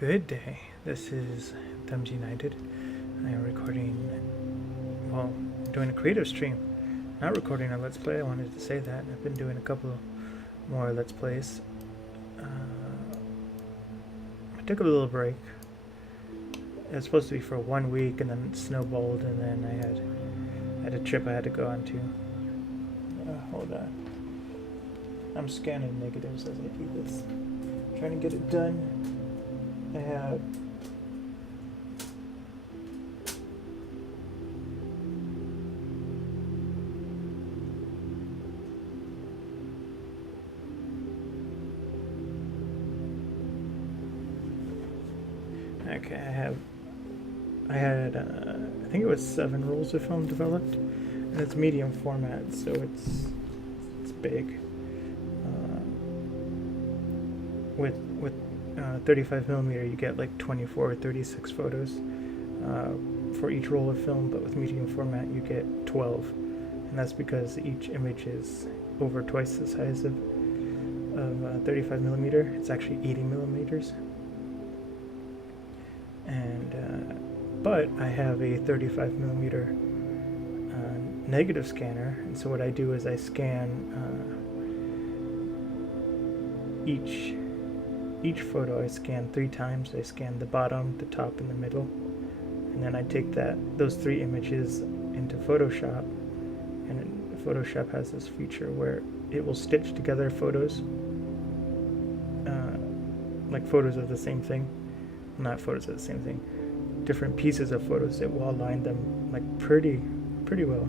Good day. This is Thumbs United. I am recording, well, doing a creative stream. Not recording a Let's Play, I wanted to say that. I've been doing a couple more Let's Plays. I took a little break. It was supposed to be for 1 week and then it snowballed, and then I had a trip I had to go on to. Hold on. I'm scanning negatives as I do this. Trying to get it done. I have I think it was 7 rolls of film developed, and it's medium format, so it's big. With 35mm, you get like 24 or 36 photos for each roll of film, but with medium format you get 12, and that's because each image is over twice the size of 35mm. It's actually 80mm. And but I have a 35mm negative scanner, and so what I do is I scan each photo. I scan 3 times. I scan the bottom, the top, and the middle, and then I take those 3 images into Photoshop, and Photoshop has this feature where it will stitch together photos, like photos of the same thing, not photos of the same thing, different pieces of photos. It will align them like pretty well.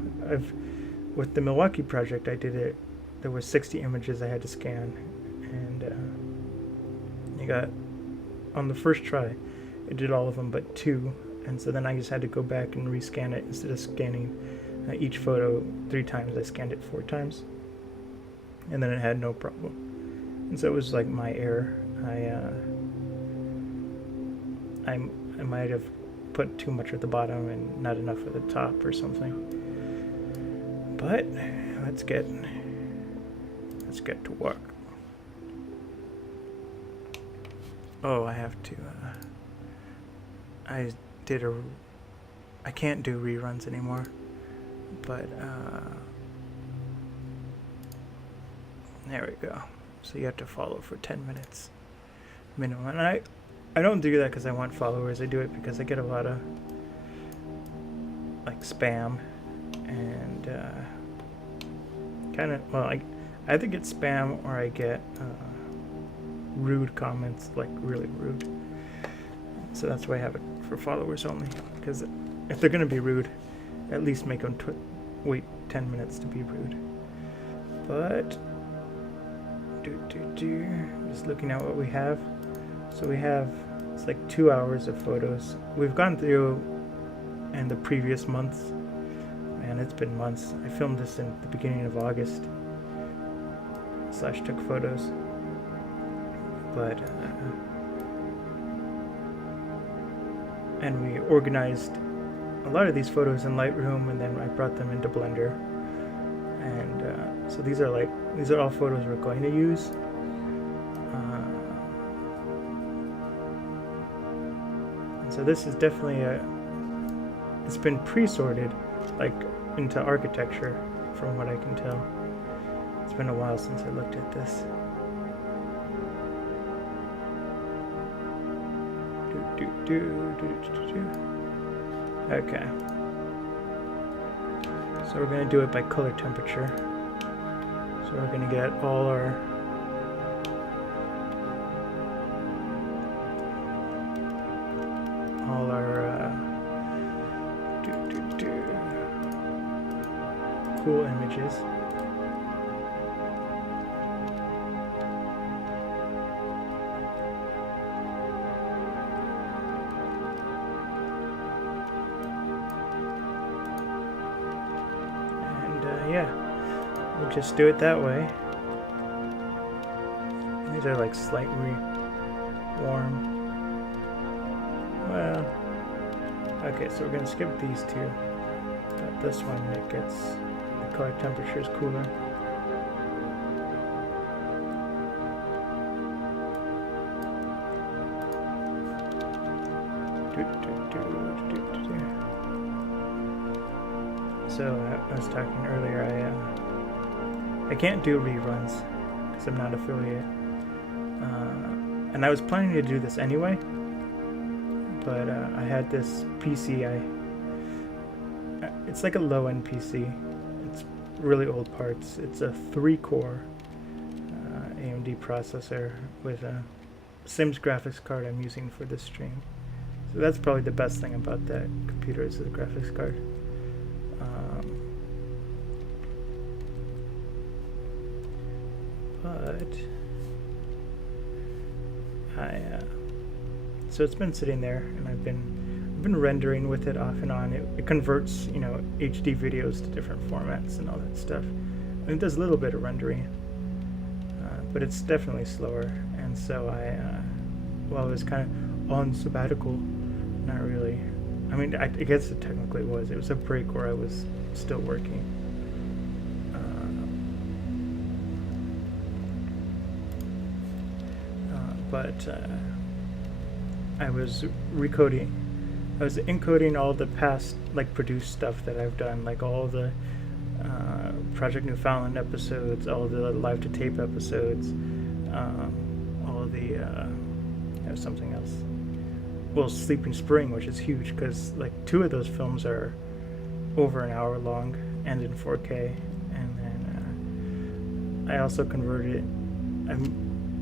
With the Milwaukee project, I did it. There were 60 images I had to scan, and I got, on the first try, it did all of them but 2, and so then I just had to go back and rescan it. Instead of scanning each photo 3 times, I scanned it 4 times, and then it had no problem. And so it was like my error. I might have put too much at the bottom and not enough at the top or something. But let's get to work. Oh, I have to. I can't do reruns anymore, but there we go. So you have to follow for 10 minutes minimum, and I don't do that because I want followers. I do it because I get a lot of like spam and kind of, well, I either get spam or I get rude comments, like really rude. So that's why I have it for followers only, because if they're gonna be rude, at least make them wait 10 minutes to be rude. But just looking at what we have. So we have, it's like 2 hours of photos. We've gone through in the previous months. Man, it's been months. I filmed this in the beginning of August. / took photos. But, and we organized a lot of these photos in Lightroom, and then I brought them into Blender. And so these are all photos we're going to use. So this is definitely it's been pre-sorted, like, into architecture, from what I can tell. It's been a while since I looked at this. Okay. So we're going to do it by color temperature. So we're going to get all our cool images. And yeah, we'll just do it that way. These are like slightly warm. Well, okay, so we're going to skip these 2. But this one, it gets, the color temperature is cooler. So I was talking earlier. I can't do reruns because I'm not affiliate, and I was planning to do this anyway. But I had this PC. It's like a low-end PC. It's really old parts. It's a 3-core AMD processor with a Sims graphics card I'm using for this stream. So that's probably the best thing about that computer is the graphics card. But so it's been sitting there, and I've been rendering with it off and on. It converts, HD videos to different formats and all that stuff. And it does a little bit of rendering, but it's definitely slower. And so I was kind of on sabbatical. Not really. I mean, I guess it technically was. It was a break where I was still working. But I was recoding. I was encoding all the past, produced stuff that I've done, all the Project Newfoundland episodes, all the live to tape episodes, all the something else. Well, Sleeping Spring, which is huge because 2 of those films are over an hour long and in 4K, and then I also converted it.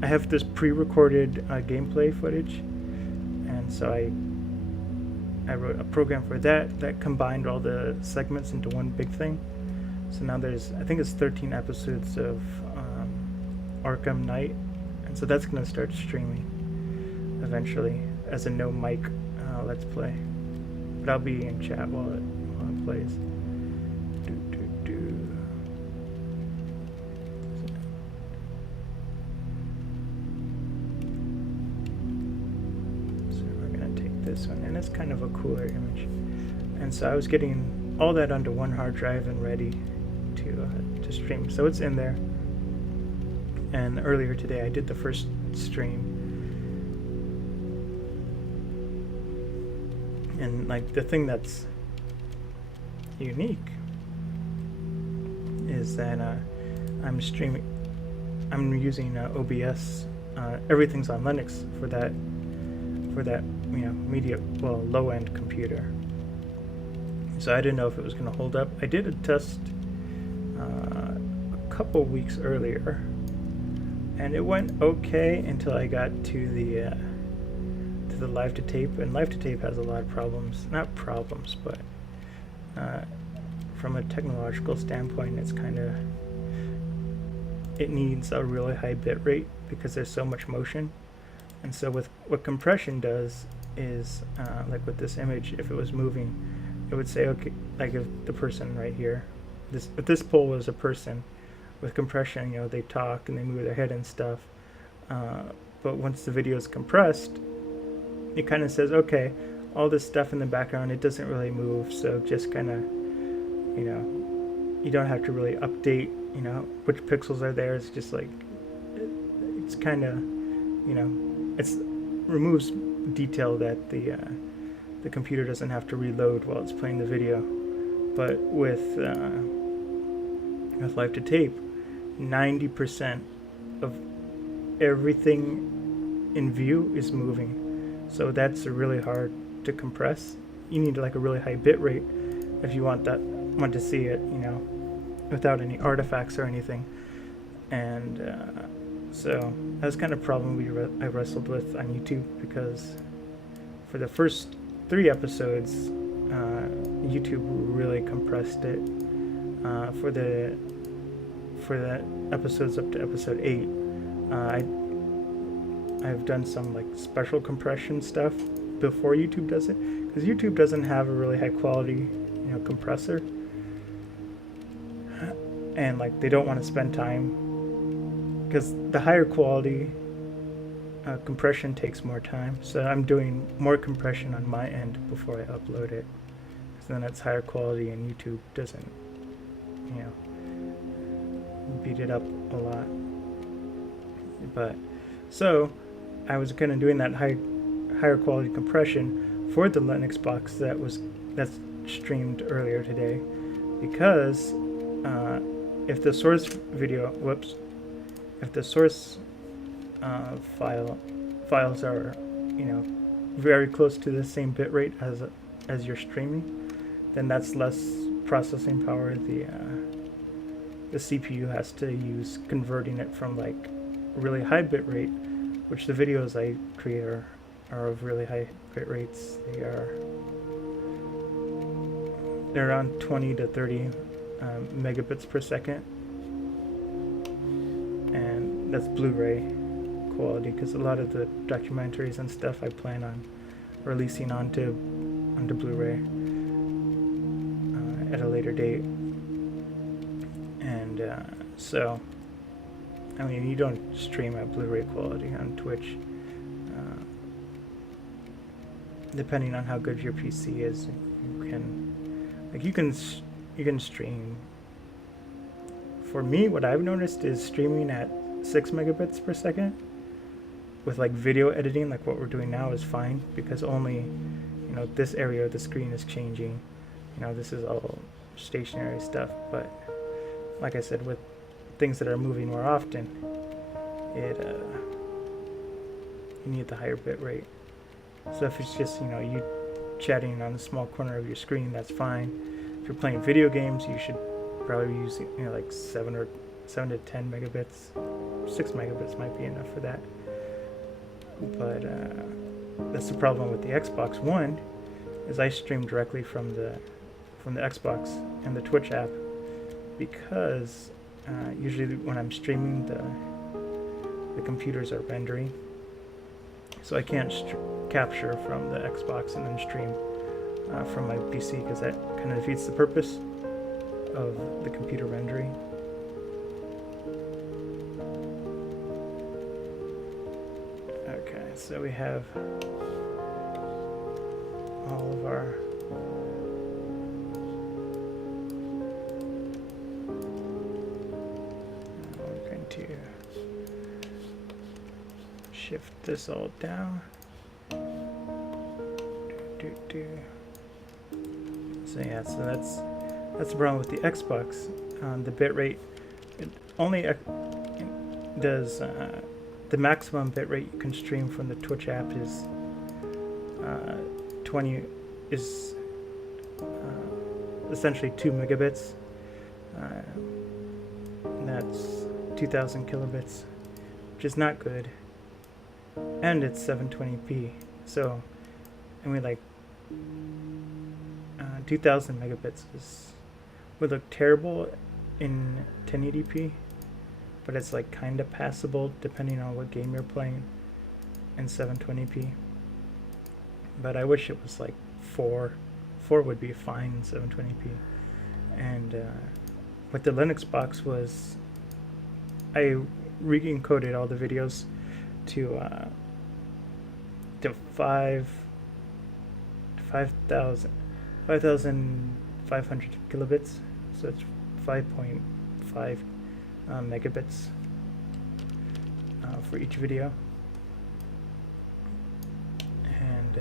I have this pre-recorded gameplay footage, and so I wrote a program for that combined all the segments into one big thing. So now I think it's 13 episodes of Arkham Knight, and so that's going to start streaming eventually as a no mic let's play. But I'll be in chat while it plays. This one, and it's kind of a cooler image, and so I was getting all that onto one hard drive and ready to stream. So it's in there, and earlier today I did the first stream, and the thing that's unique is that I'm using OBS. Everything's on Linux for that low-end computer. So I didn't know if it was going to hold up. I did a test a couple weeks earlier, and it went okay until I got to the live to tape, and live to tape has a lot of problems. Not problems, but from a technological standpoint, it needs a really high bit rate because there's so much motion. And so what compression does is, with this image, if it was moving, it would say, okay, if the person right here, if this poll was a person, with compression, they talk and they move their head and stuff. But once the video is compressed, it kind of says, okay, all this stuff in the background, it doesn't really move, so just kind of, you don't have to really update, which pixels are there. It's just it's kind of, it removes detail that the computer doesn't have to reload while it's playing the video. But with live to tape, 90% of everything in view is moving, so that's really hard to compress. You need a really high bit rate if you want to see it, without any artifacts or anything. And so that's kind of a problem I wrestled with on YouTube, because for the first 3 episodes, YouTube really compressed it. For the episodes up to episode 8, I've done some special compression stuff before YouTube does it, because YouTube doesn't have a really high quality compressor, and they don't want to spend time, because the higher quality compression takes more time. So I'm doing more compression on my end before I upload it, so then it's higher quality, and YouTube doesn't beat it up a lot. But so I was kind of doing that higher quality compression for the Linux box that's streamed earlier today, because if the source video, if the source files are, very close to the same bit rate as you're streaming, then that's less processing power the CPU has to use, converting it from like really high bit rate, which the videos I create are of really high bit rates. They're around 20 to 30 megabits per second, and that's Blu-ray quality, because a lot of the documentaries and stuff I plan on releasing onto Blu-ray at a later date. And so I mean, you don't stream at Blu-ray quality on Twitch. Depending on how good your PC is, you can stream. For me, what I've noticed is streaming at 6 megabits per second with like video editing, like what we're doing now, is fine, because only this area of the screen is changing. This is all stationary stuff, but like I said, with things that are moving more often, you need the higher bit rate. So if it's just you chatting on the small corner of your screen, that's fine. If you're playing video games, you should probably use like 7 to 10 megabits. 6 megabits might be enough for that. But that's the problem with the Xbox One, is I stream directly from the Xbox and the Twitch app, because usually when I'm streaming, the computers are rendering, so I can't capture from the Xbox and then stream from my PC, because that kind of defeats the purpose of the computer rendering. Okay, so we have all of our to shift this all down. So yeah, so that's the problem with the Xbox. The bitrate, it only does the maximum bitrate you can stream from the Twitch app is 20 is essentially 2 megabits. And that's 2,000 kilobits, which is not good, and it's 720p. So I mean, like 2,000 megabits would look terrible in 1080p, but it's like kind of passable depending on what game you're playing in 720p. But I wish it was like 4 would be fine in 720p. And what the Linux box was, I re-encoded all the videos to 5,500 kilobits, so it's 5.5 megabits for each video. And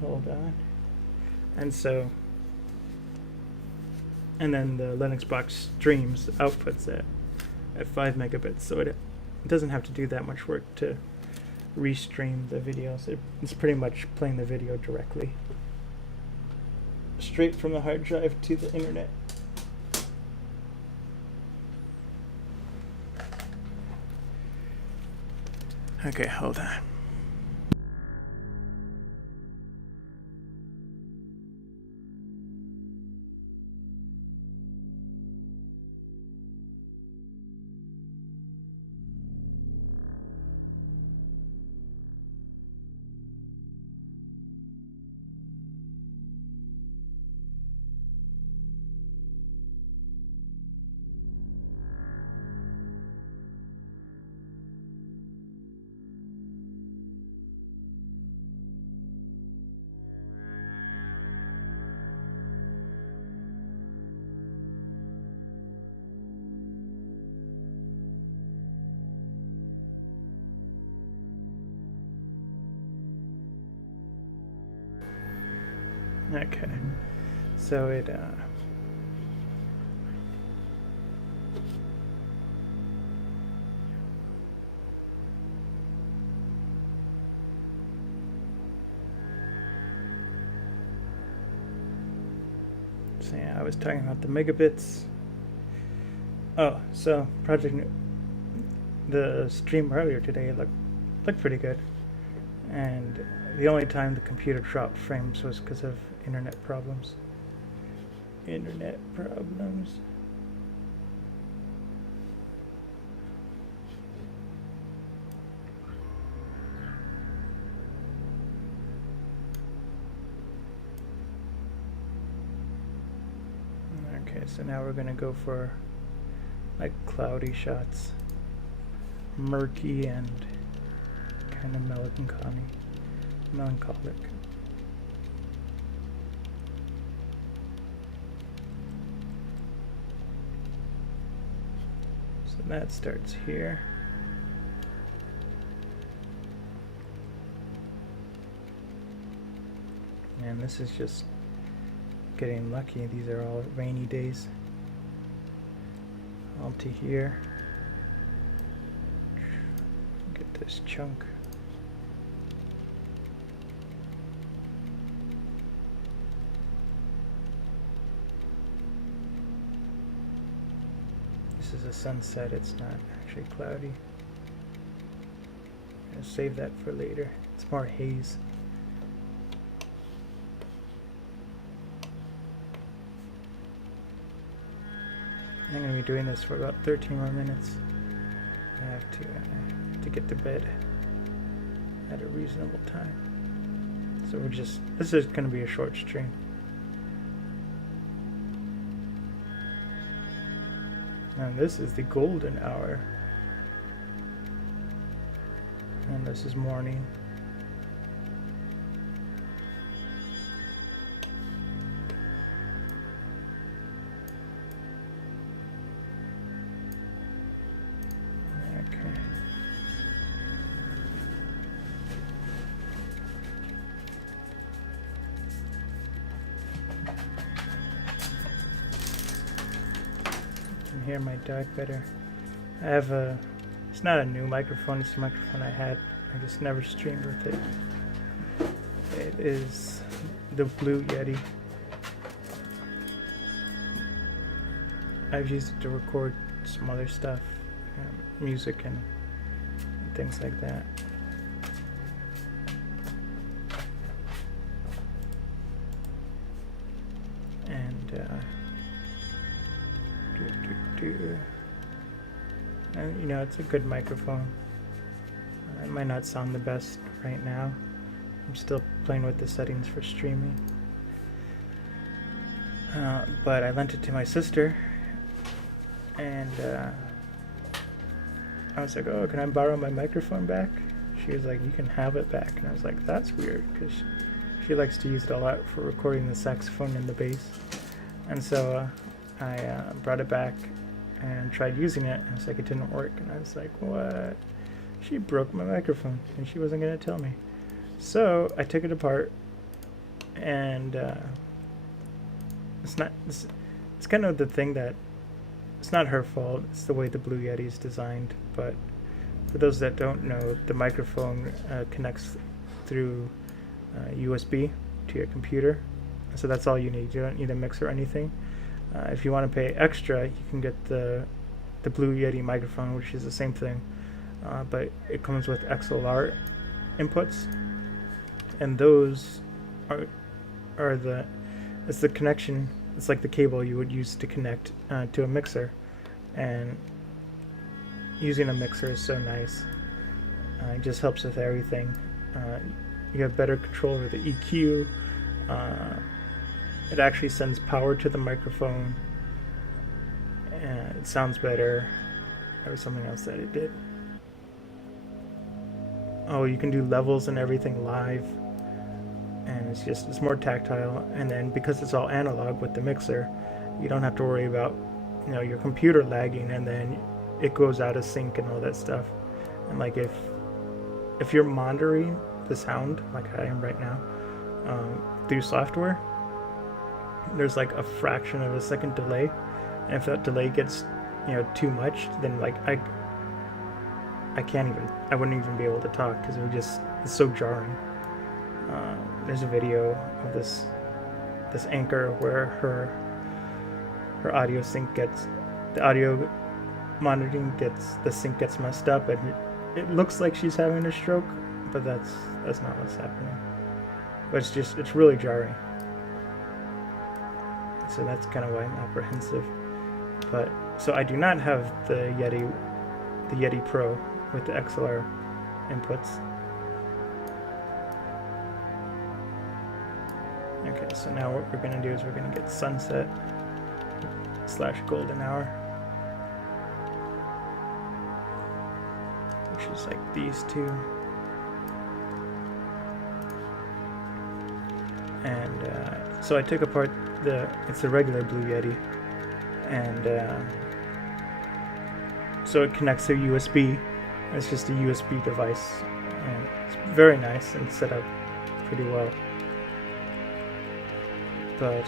hold on. And then the Linux box streams outputs at 5 megabits, so it doesn't have to do that much work to restream the videos. It's pretty much playing the video directly straight from the hard drive to the internet. Okay, hold on. Okay. So it so yeah, I was talking about the megabits. Oh, so the stream earlier today looked pretty good, and the only time the computer dropped frames was because of internet problems. Internet problems. Okay, so now we're gonna go for like cloudy shots, murky and kind of melancholic. So that starts here. And this is just getting lucky. These are all rainy days. All to here. Get this chunk. This is a sunset, it's not actually cloudy. I'm gonna save that for later. It's more haze. I'm going to be doing this for about 13 more minutes. I have to get to bed at a reasonable time. So this is going to be a short stream. And this is the golden hour. And this is morning. Hear my dog better. I have it's not a new microphone, it's a microphone I had. I just never streamed with it. It is the Blue Yeti. I've used it to record some other stuff, music and things like that. And and you know, it's a good microphone. It might not sound the best right now. I'm still playing with the settings for streaming. But I lent it to my sister, and I was like, oh, can I borrow my microphone back? She was like, you can have it back. And I was like, that's weird, because she likes to use it a lot for recording the saxophone and the bass. And so I brought it back and tried using it. I was like, it didn't work. And I was like, what? She broke my microphone, and she wasn't going to tell me. So I took it apart, and it's kind of the thing that it's not her fault. It's the way the Blue Yeti is designed. But for those that don't know, the microphone connects through USB to your computer. So that's all you need. You don't need a mixer or anything. If you want to pay extra, you can get the Blue Yeti microphone, which is the same thing, but it comes with XLR inputs, and those it's the connection. It's like the cable you would use to connect to a mixer, and using a mixer is so nice. It just helps with everything. You have better control over the EQ. It actually sends power to the microphone, and it sounds better. There was something else that it did. Oh, you can do levels and everything live, and it's more tactile. And then because it's all analog with the mixer, you don't have to worry about your computer lagging, and then it goes out of sync and all that stuff. And like if you're monitoring the sound like I am right now through software, there's like a fraction of a second delay, and if that delay gets, too much, then like I wouldn't even be able to talk because it's so jarring. There's a video of this anchor where her audio sync the audio monitoring the sync gets messed up, and it looks like she's having a stroke, but that's not what's happening. But it's really jarring. So that's kind of why I'm apprehensive. But so I do not have the Yeti Pro with the XLR inputs. Okay, so now what we're gonna do is we're gonna get sunset / golden hour, which is like these two. And so I took apart it's a regular Blue Yeti, and so it connects to USB. It's just a USB device, and it's very nice and set up pretty well. But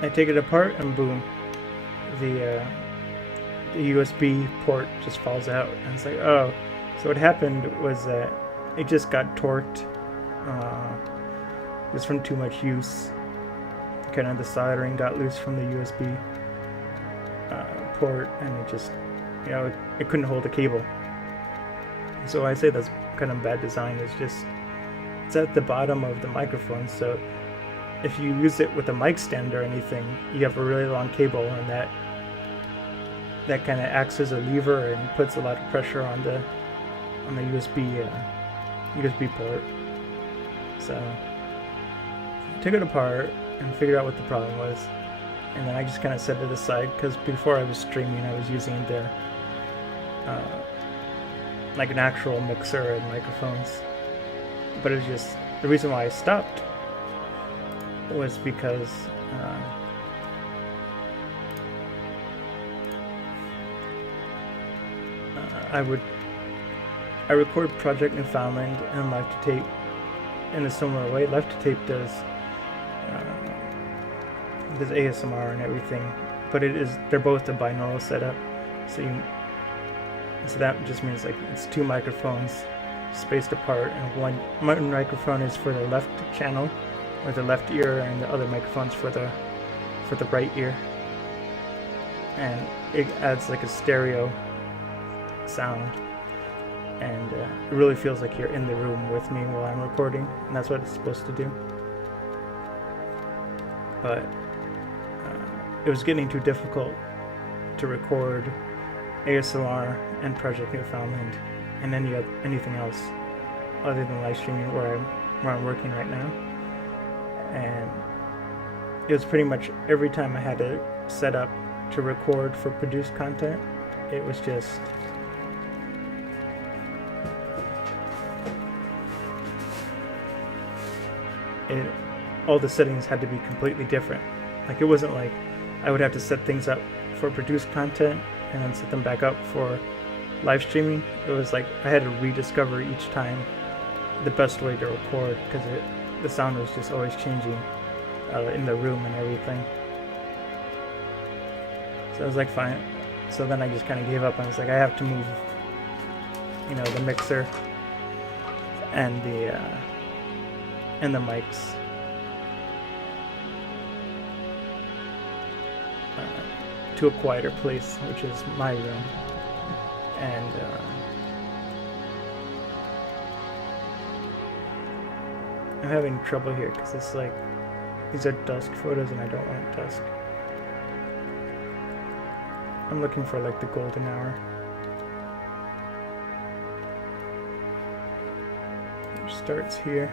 I take it apart, and boom, the USB port just falls out, and it's like, oh. So what happened was that it just got torqued. Just from too much use. Kind of the soldering got loose from the USB port, and it just, it couldn't hold the cable. So I say that's kind of bad design. It's at the bottom of the microphone, so if you use it with a mic stand or anything, you have a really long cable, and that kind of acts as a lever and puts a lot of pressure on the USB port. So I took it apart and figured out what the problem was, and then I just kind of set it aside, because before I was streaming I was using like an actual mixer and microphones, but it's just the reason why I stopped was because I record Project Newfoundland and Live to Tape in a similar way. Live to Tape does ASMR and everything, but they're both a binaural setup. So that just means like it's two microphones spaced apart, and one microphone is for the left channel or the left ear, and the other microphone's for the right ear, and it adds like a stereo sound, and it really feels like you're in the room with me while I'm recording, and that's what it's supposed to do. But it was getting too difficult to record ASMR and Project Newfoundland and anything else other than live streaming where I'm working right now. And it was pretty much every time I had to set up to record for produced content, it was just all the settings had to be completely different. Like, it wasn't like I would have to set things up for produced content and then set them back up for live streaming. It was like I had to rediscover each time the best way to record, because the sound was just always changing in the room and everything. So I was like, fine. So then I just kind of gave up. I was like, I have to move, the mixer and the mics to a quieter place, which is my room. And I'm having trouble here because it's like these are dusk photos and I don't want dusk. I'm looking for like the golden hour. It starts here,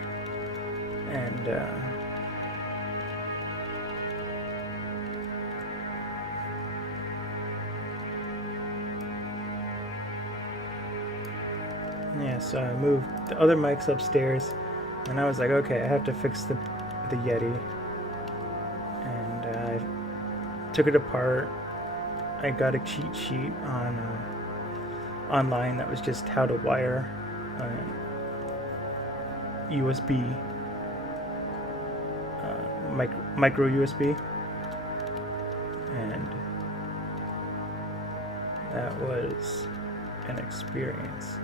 and yeah, so I moved the other mics upstairs, and I was like, okay, I have to fix the Yeti, and I took it apart. I got a cheat sheet online that was just how to wire micro USB, and that was an experience.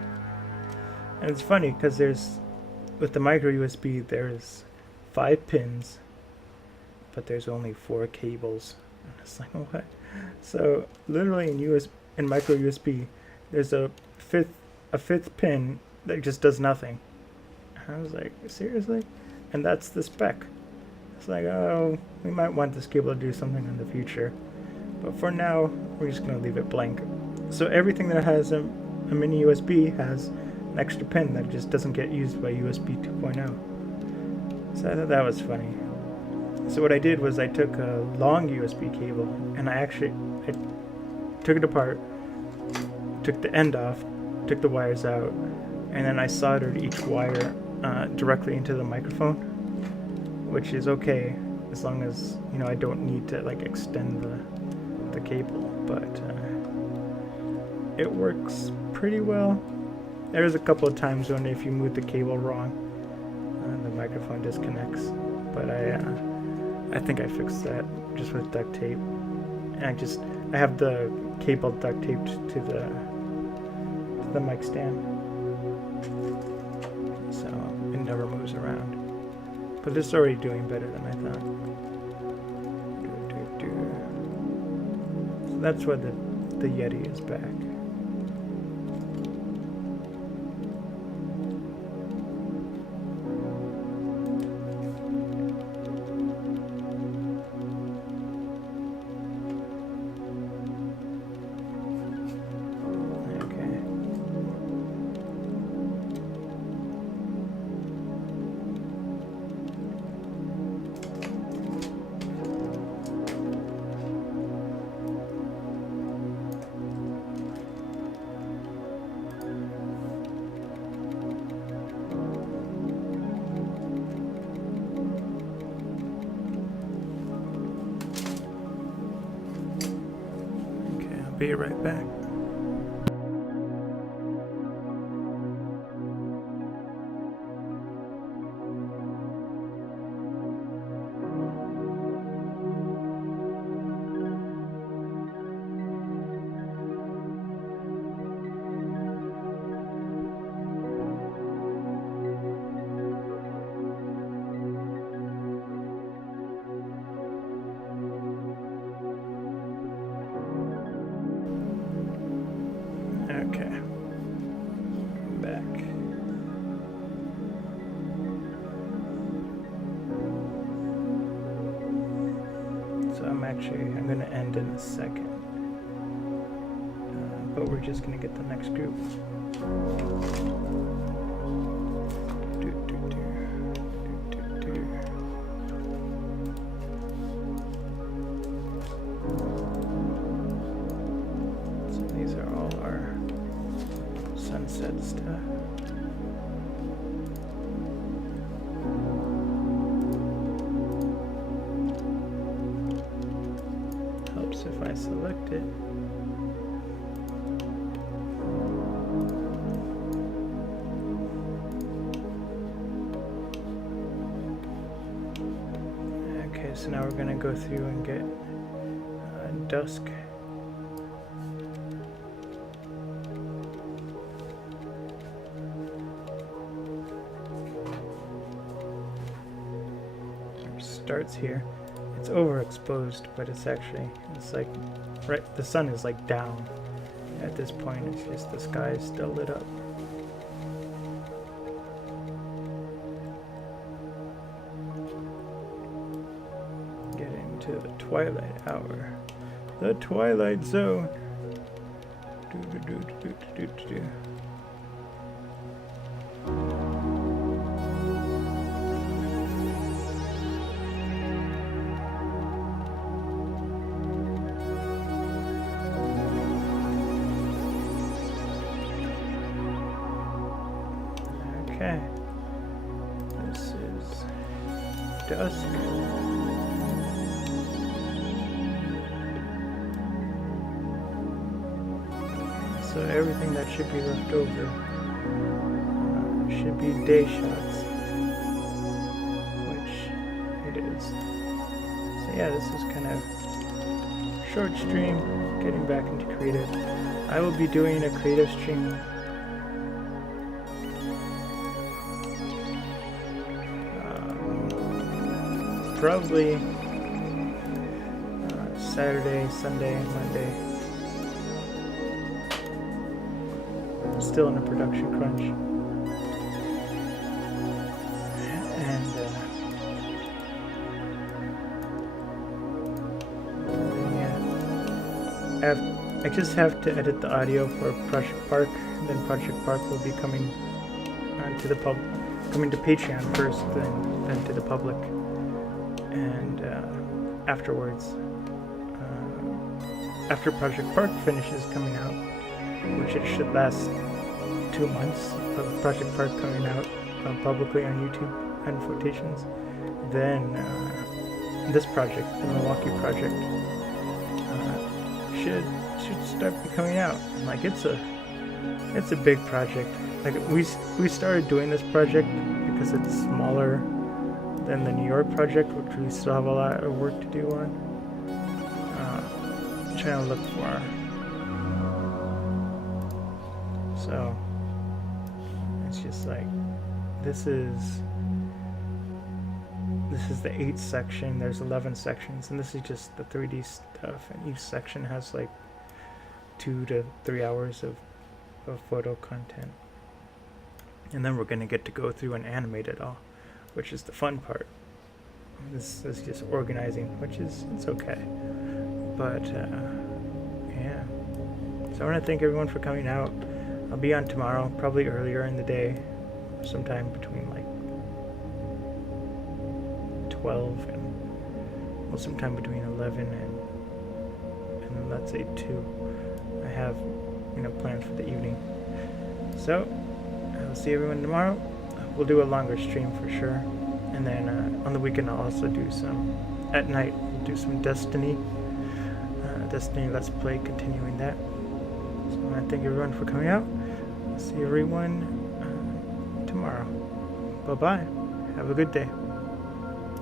And it's funny because with the micro USB, there's 5 pins, but there's only 4 cables. And it's like, what? So literally in micro USB, there's a fifth pin that just does nothing. And I was like, seriously? And that's the spec. It's like, oh, we might want this cable to do something in the future, but for now, we're just gonna leave it blank. So everything that has a mini USB has an extra pin that just doesn't get used by USB 2.0. So I thought that was funny. So what I did was I took a long USB cable and I took it apart, took the end off, took the wires out, and then I soldered each wire directly into the microphone, which is okay as long as I don't need to like extend the cable, but it works pretty well. There's a couple of times when if you move the cable wrong, the microphone disconnects, but I think I fixed that just with duct tape. And I have the cable duct taped to the mic stand, so it never moves around. But it's already doing better than I thought. So that's why the Yeti is back. Be right back. Okay, I'm back. So I'm going to end in a second, but we're just going to get the next group. So these are all our sunset stuff. Helps if I select it. Okay, so now we're going to go through and get dusk. Starts here. It's overexposed, but it's like right, the sun is like down at this point. It's just the sky is still lit up. Get into the twilight hour, the twilight zone. Okay, this is dusk. So everything that should be left over should be day shots, which it is. yeah, this is kind of short stream, getting back into creative. I will be doing a creative stream probably Saturday, Sunday, Monday. Still in a production crunch. And yeah, I just have to edit the audio for Project Park, and then Project Park will be coming to the coming to Patreon first, then to the public, and afterwards, after Project Park finishes coming out, which it should last 2 months of Project Park coming out publicly on YouTube and quotations, then this project, the Milwaukee Project, should start coming out. Like it's a big project. Like we started doing this project because it's smaller than the New York project, which we still have a lot of work to do on. Trying to look for. So it's just like this is the 8th section. There's 11 sections, and this is just the 3D stuff, and each section has like 2 to 3 hours of photo content, and then we're gonna get to go through and animate it all, which is the fun part. This is just organizing, which is it's okay, but yeah. So I want to thank everyone for coming out. I'll be on tomorrow, probably earlier in the day, sometime between like 12 and, well, sometime between 11 and then let's say 2. I have, plans for the evening. So I'll see everyone tomorrow. We'll do a longer stream for sure, and then on the weekend I'll also do some, at night, we'll do some Destiny Let's Play, continuing that. So I want to thank everyone for coming out. See everyone tomorrow. Bye-bye. Have a good day.